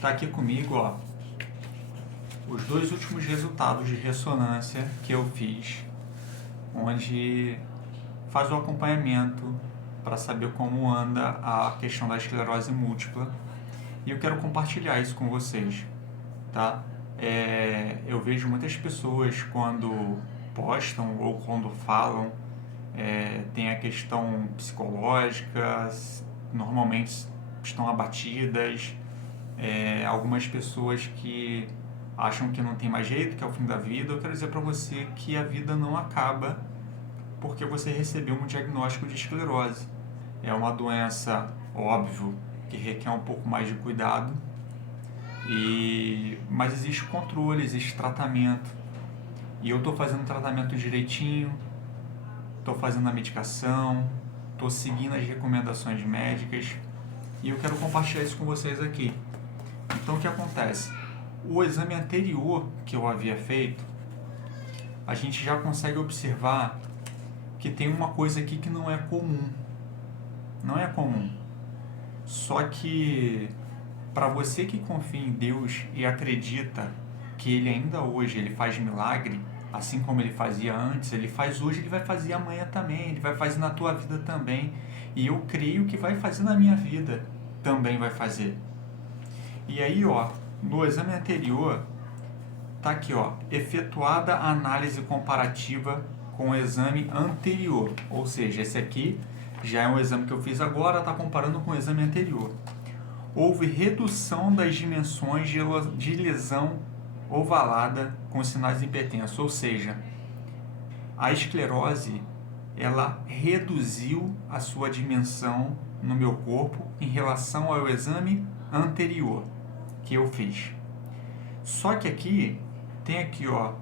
Tá aqui comigo, ó, os dois últimos resultados de ressonância que eu fiz, onde faz o acompanhamento para saber como anda a questão da esclerose múltipla. E eu quero compartilhar isso com vocês, tá? Eu vejo muitas pessoas quando postam ou quando falam, tem a questão psicológica, normalmente estão abatidas, algumas pessoas que acham que não tem mais jeito, que é o fim da vida. Eu quero dizer para você que a vida não acaba porque você recebeu um diagnóstico de esclerose. É uma doença, óbvio, que requer um pouco mais de cuidado, mas existe controle, existe tratamento. E eu estou fazendo o tratamento direitinho, estou fazendo a medicação, estou seguindo as recomendações médicas e eu quero compartilhar isso com vocês aqui. Então, o que acontece? O exame anterior que eu havia feito, a gente já consegue observar que tem uma coisa aqui que não é comum. Não é comum. Só que, para você que confia em Deus e acredita que Ele ainda hoje ele faz milagre, assim como Ele fazia antes, Ele faz hoje, Ele vai fazer amanhã também, Ele vai fazer na tua vida também. E eu creio que vai fazer na minha vida, também vai fazer. E aí, ó, no exame anterior, tá aqui, ó, efetuada a análise comparativa com o exame anterior. Ou seja, esse aqui já é um exame que eu fiz agora, está comparando com o exame anterior. Houve redução das dimensões de lesão ovalada com sinais hipertensos, ou seja, a esclerose, ela reduziu a sua dimensão no meu corpo em relação ao exame anterior que eu fiz. Só que aqui, tem aqui, ó,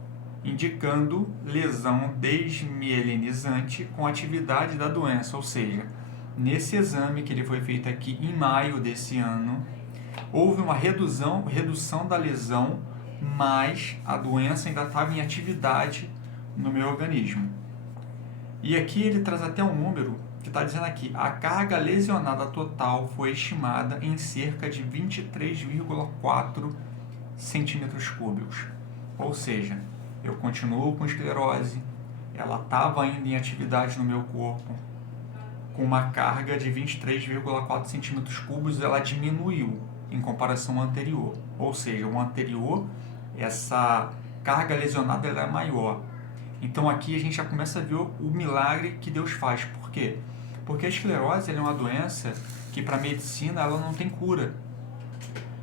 indicando lesão desmielinizante com atividade da doença, ou seja, nesse exame que ele foi feito aqui em maio desse ano, houve uma redução da lesão, mas a doença ainda estava em atividade no meu organismo. E aqui ele traz até um número que está dizendo aqui, a carga lesionada total foi estimada em cerca de 23,4 centímetros cúbicos. Ou seja, eu continuo com esclerose, ela estava ainda em atividade no meu corpo, com uma carga de 23,4 centímetros cúbicos, ela diminuiu em comparação ao anterior. Ou seja, o anterior, essa carga lesionada era maior. Então aqui a gente já começa a ver o milagre que Deus faz. Por quê? Porque a esclerose é uma doença que para a medicina ela não tem cura.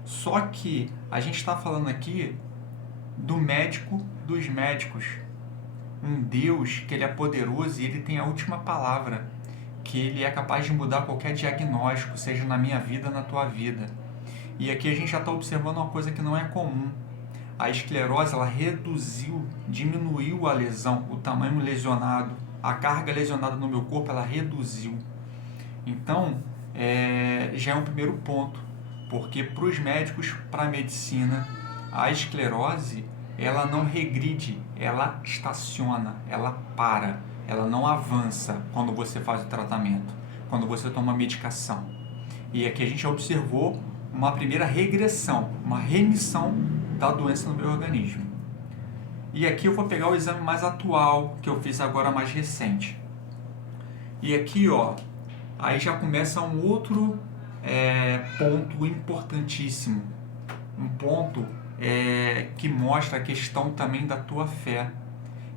Só que a gente está falando aqui do médico dos médicos. Um Deus que ele é poderoso e ele tem a última palavra. Que ele é capaz de mudar qualquer diagnóstico, seja na minha vida, na tua vida. E aqui a gente já está observando uma coisa que não é comum. A esclerose, ela diminuiu a lesão, o tamanho lesionado, a carga lesionada no meu corpo, ela reduziu. Então, já é um primeiro ponto, porque para os médicos, para a medicina, a esclerose, ela não regride, ela estaciona, ela para, ela não avança quando você faz o tratamento, quando você toma a medicação. E aqui a gente observou uma primeira regressão, uma remissão da doença no meu organismo. E aqui eu vou pegar o exame mais atual, que eu fiz agora mais recente. E aqui, ó, aí já começa um outro ponto importantíssimo. Um ponto que mostra a questão também da tua fé.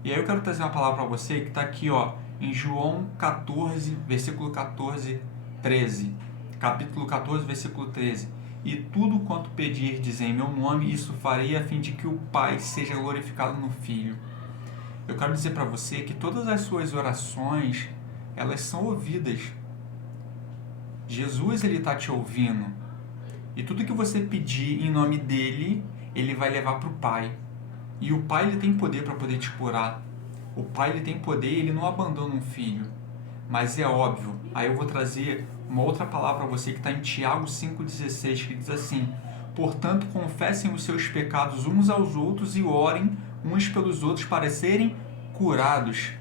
E aí eu quero trazer uma palavra para você que está aqui, ó, em João 14, versículo 14, 13. Capítulo 14, versículo 13. E tudo quanto pedirdes em meu nome, isso farei a fim de que o Pai seja glorificado no Filho. Eu quero dizer para você que todas as suas orações, elas são ouvidas. Jesus, ele está te ouvindo. E tudo que você pedir em nome dele, ele vai levar para o Pai. E o Pai, ele tem poder para poder te curar. O Pai, ele tem poder, ele não abandona um filho. Mas é óbvio, aí eu vou trazer uma outra palavra para você que está em Tiago 5,16, que diz assim: portanto, confessem os seus pecados uns aos outros e orem uns pelos outros para serem curados.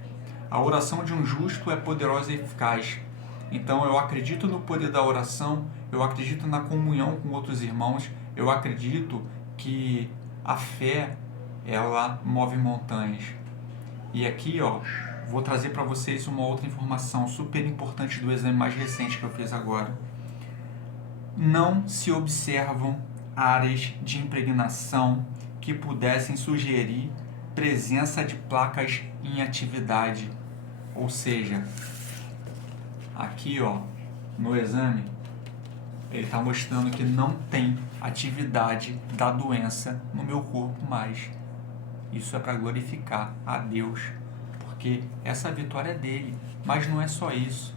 A oração de um justo é poderosa e eficaz. Então eu acredito no poder da oração, eu acredito na comunhão com outros irmãos, eu acredito que a fé, ela move montanhas. E aqui, ó, vou trazer para vocês uma outra informação super importante do exame mais recente que eu fiz agora. Não se observam áreas de impregnação que pudessem sugerir presença de placas em atividade. Ou seja, aqui, ó, no exame, ele está mostrando que não tem atividade da doença no meu corpo mais. Isso é para glorificar a Deus, porque essa vitória é dele. Mas não é só isso.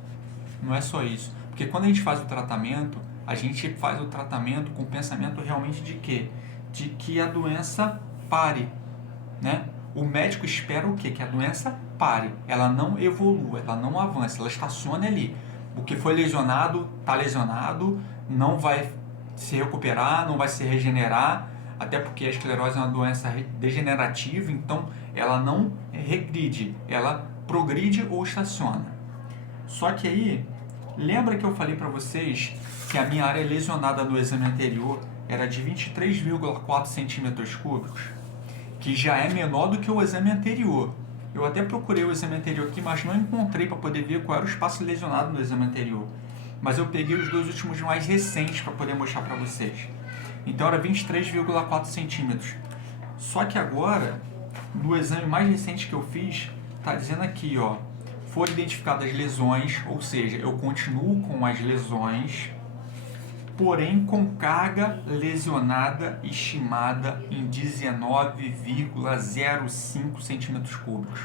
Não é só isso. Porque quando a gente faz o tratamento, a gente faz o tratamento com o pensamento realmente de quê? De que a doença pare, né? O médico espera o quê? Que a doença pare. Ela não evolua, ela não avança, ela estaciona ali. O que foi lesionado, está lesionado, não vai se recuperar, não vai se regenerar, até porque a esclerose é uma doença degenerativa, então ela não regride, ela progride ou estaciona. Só que aí, lembra que eu falei para vocês que a minha área lesionada no exame anterior era de 23,4 centímetros cúbicos, que já é menor do que o exame anterior. Eu até procurei o exame anterior aqui, mas não encontrei para poder ver qual era o espaço lesionado no exame anterior. Mas eu peguei os dois últimos mais recentes para poder mostrar para vocês. Então era 23,4 centímetros. Só que agora, no exame mais recente que eu fiz, está dizendo aqui, ó, foram identificadas lesões, ou seja, eu continuo com as lesões, porém com carga lesionada estimada em 19,05 centímetros cúbicos.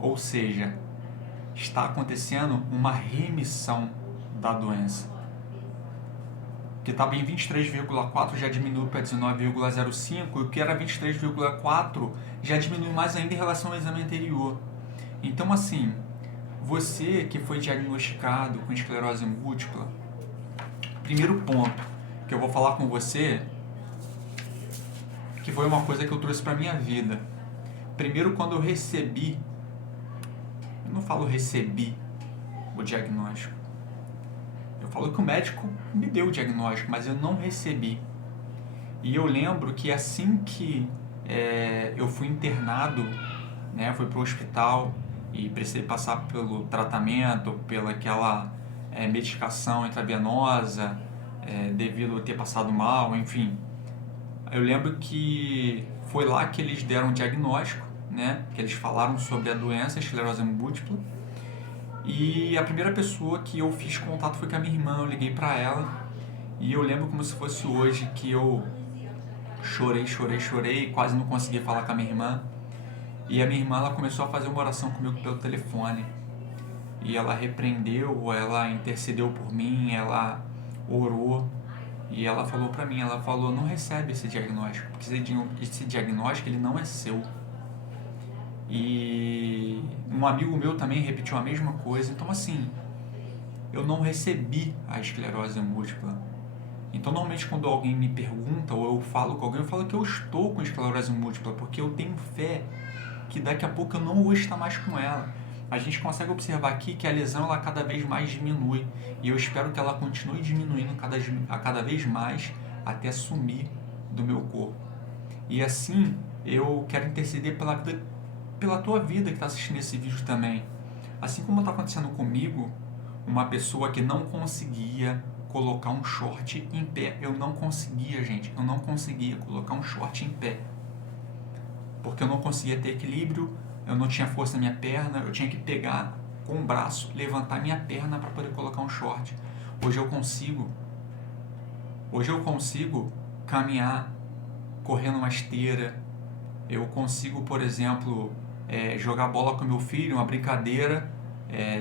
Ou seja, está acontecendo uma remissão da doença. Que estava em 23,4 já diminuiu para 19,05 e o que era 23,4 já diminuiu mais ainda em relação ao exame anterior. Então, assim, você que foi diagnosticado com esclerose múltipla, primeiro ponto que eu vou falar com você, que foi uma coisa que eu trouxe para minha vida. Primeiro, quando eu recebi, eu não falo recebi o diagnóstico, eu falo que o médico me deu o diagnóstico, mas eu não recebi. E eu lembro que assim que eu fui internado, né, fui para o hospital e precisei passar pelo tratamento, pela aquela medicação intravenosa, devido a ter passado mal, enfim. Eu lembro que foi lá que eles deram o diagnóstico, né, que eles falaram sobre a doença, a esclerose múltipla. E a primeira pessoa que eu fiz contato foi com a minha irmã, eu liguei para ela e eu lembro como se fosse hoje que eu chorei, quase não conseguia falar com a minha irmã. E a minha irmã, ela começou a fazer uma oração comigo pelo telefone. E ela repreendeu, ela intercedeu por mim, ela orou. E ela falou pra mim, ela falou, não recebe esse diagnóstico, porque esse diagnóstico ele não é seu. E um amigo meu também repetiu a mesma coisa. Então, assim, eu não recebi a esclerose múltipla. Então, normalmente, quando alguém me pergunta ou eu falo com alguém, eu falo que eu estou com esclerose múltipla, porque eu tenho fé que daqui a pouco eu não vou estar mais com ela. A gente consegue observar aqui que a lesão ela cada vez mais diminui. E eu espero que ela continue diminuindo cada vez mais até sumir do meu corpo. E assim, eu quero interceder pela tua vida que está assistindo esse vídeo também. Assim como está acontecendo comigo, uma pessoa que não conseguia colocar um short em pé. Eu não conseguia, gente. Eu não conseguia colocar um short em pé. Porque eu não conseguia ter equilíbrio, eu não tinha força na minha perna, eu tinha que pegar com o braço, levantar minha perna para poder colocar um short. Hoje eu consigo. Hoje eu consigo caminhar, correr numa esteira. Eu consigo, por exemplo, jogar bola com meu filho, uma brincadeira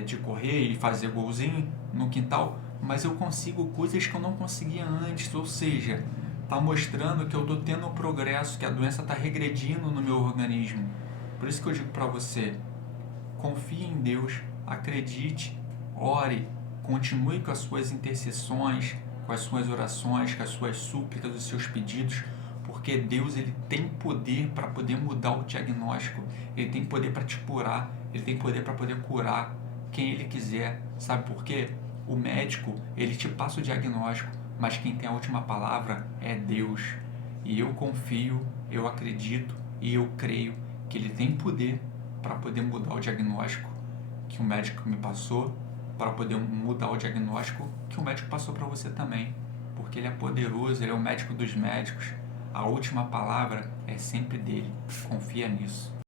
de correr e fazer golzinho no quintal. Mas eu consigo coisas que eu não conseguia antes, ou seja, está mostrando que eu estou tendo um progresso, que a doença está regredindo no meu organismo. Por isso que eu digo para você, confie em Deus, acredite, ore, continue com as suas intercessões, com as suas orações, com as suas súplicas, os seus pedidos, porque Deus ele tem poder para poder mudar o diagnóstico, ele tem poder para te curar, ele tem poder para poder curar quem ele quiser. Sabe por quê? O médico, ele te passa o diagnóstico, mas quem tem a última palavra é Deus. E eu confio, eu acredito e eu creio que ele tem poder para poder mudar o diagnóstico que o médico me passou, para poder mudar o diagnóstico que o médico passou para você também. Porque ele é poderoso, ele é o médico dos médicos. A última palavra é sempre dele. Confia nisso.